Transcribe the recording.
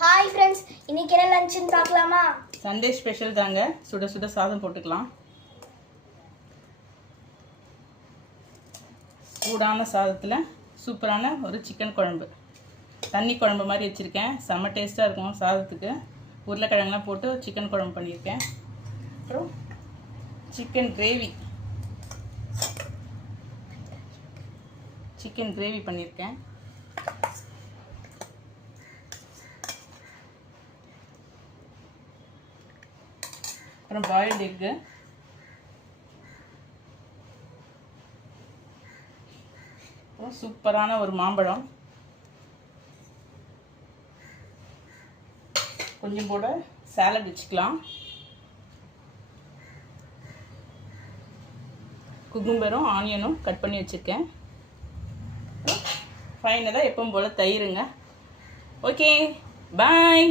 Hi friends, இன்னைக்கு என்ன லஞ்சுன்னு பார்க்கலாமா? சண்டே ஸ்பெஷல் தாங்க. சுட சுட சாதம் போட்டுக்கலாம். சூடான சாதத்தில் சூப்பரான ஒரு சிக்கன் குழம்பு, தண்ணி குழம்பு மாதிரி வச்சுருக்கேன். செம்ம டேஸ்ட்டாக இருக்கும் சாதத்துக்கு. உருளைக்கிழங்குலாம் போட்டு சிக்கன் குழம்பு பண்ணியிருக்கேன். அப்புறம் சிக்கன் கிரேவி பண்ணியிருக்கேன். அப்புறம் பாயில்டு எக்கு, அப்புறம் சூப்பரான ஒரு மாம்பழம், கொஞ்சம் போட சாலட் வச்சுக்கலாம். குக்கும்பரும் ஆனியனும் கட் பண்ணி வச்சுருக்கேன். ஃபைனலாக எப்பவும் போல் தயிருங்க. ஓகே, பாய்.